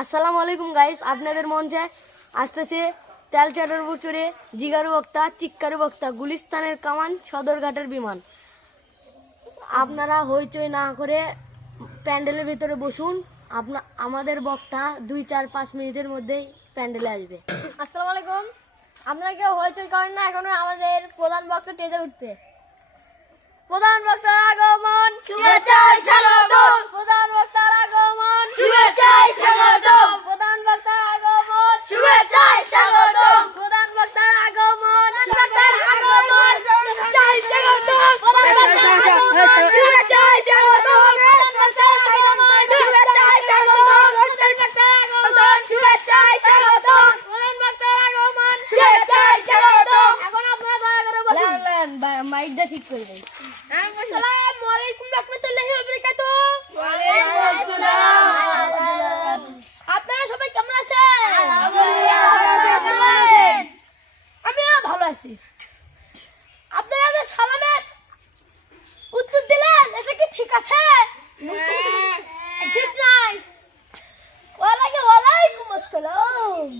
আসসালামু আলাইকুম গাইস, আপনাদের মঞ্চে আসতেছে তেলচাটার বছরে জিগারু বক্তা, চিক্কারু বক্তা, গুলিস্তানের কামান, সদরঘাটের বিমান। আপনারা হইচই না করে প্যান্ডেলের ভিতরে বসুন। আমাদের বক্তা 2-4-5 মিনিটের মধ্যেই প্যান্ডেলে আসবে। আসসালামু আলাইকুম। আপনারা কেউ হইচই করেন না, এখনো আমাদের প্রধান বক্তা স্টেজে উঠবে। প্রধান বক্তার আগমন, শুভেচ্ছায় স্বাগতম। প্রধান বক্তার আগমন, শুভেচ্ছায় স্বাগতম। প্রধান বক্তার আগমন, শুভেচ্ছায় স্বাগতম। প্রধান বক্তার আগমন, বক্তার আগমন, শুভেচ্ছায় স্বাগতম। প্রধান বক্তার আগমন, শুভেচ্ছায় স্বাগতম। প্রধান বক্তার আগমন, শুভেচ্ছায় স্বাগতম। প্রধান বক্তার আগমন, শুভেচ্ছায় স্বাগতম। প্রধান বক্তার আগমন, শুভেচ্ছায় স্বাগতম। এখন আপনারা দয়া করে বসুন। মাইকটা ঠিক করে দেন। আসসালামু আলাইকুম রাহমাতুল্লাহি ওয়া বারাকাতুহু। ওয়া আলাইকুম আসসালাম। আপনারা সবাই কেমন আছেন? আমিও ভালো আছি। আপনারা যে সালামের উত্তর দিলেন, এটা কি ঠিক আছে? ঠিক নাই। ওয়ালাইকুম আসসালাম।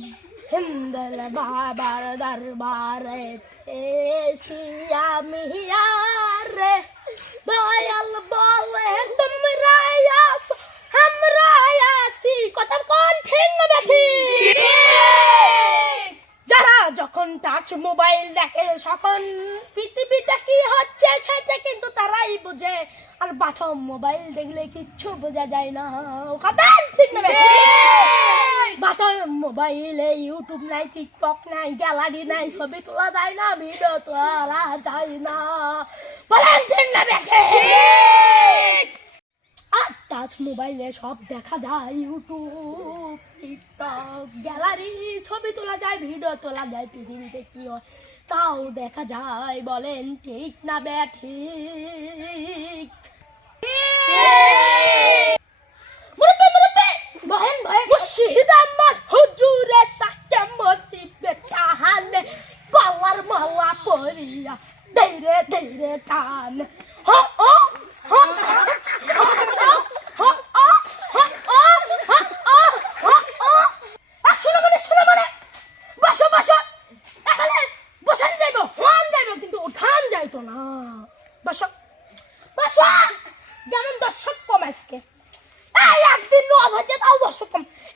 হিন্দলা বাবার দরবারে এসি আমি রে দয়াল বলে তোমরা আসো আমরা আসি। কথা কোন ঠিক না বেঠি? যারা যখন টাচ মোবাইল দেখে তখন পৃথিবীতে কি হচ্ছে সেটা কিন্তু তারাই বোঝে, আর বাটম মোবাইল দেখলে কিচ্ছু বোঝা যায় না। কথা ঠিক না বেঠি? বাটম মোবাইলে ইউটিউব নাই, টিকটক নাই, গ্যালারি নাই, ছবি তোলা যায় না, ভিডিও তোলা যায় না। বলেন ঠিক না বেঠি? আর টাচ মোবাইলে সব দেখা যায়, ইউটিউব, টিকটক, গ্যালারি, ছবি তোলা যায়, ভিডিও তোলা যায়, পৃথিবীতে কি হয় তাও দেখা যায়। বলেন ঠিক না বেঠিক? বহেন বহেন মুর্শিদ আমার হুজুরের সাথে মজিবে টাহানে গলার মালা পরিয়া ধীরে ধীরে টান। হো ও হো বসেন যাইব, হন যাইব, কিন্তু উঠান যাইতো না। বসো।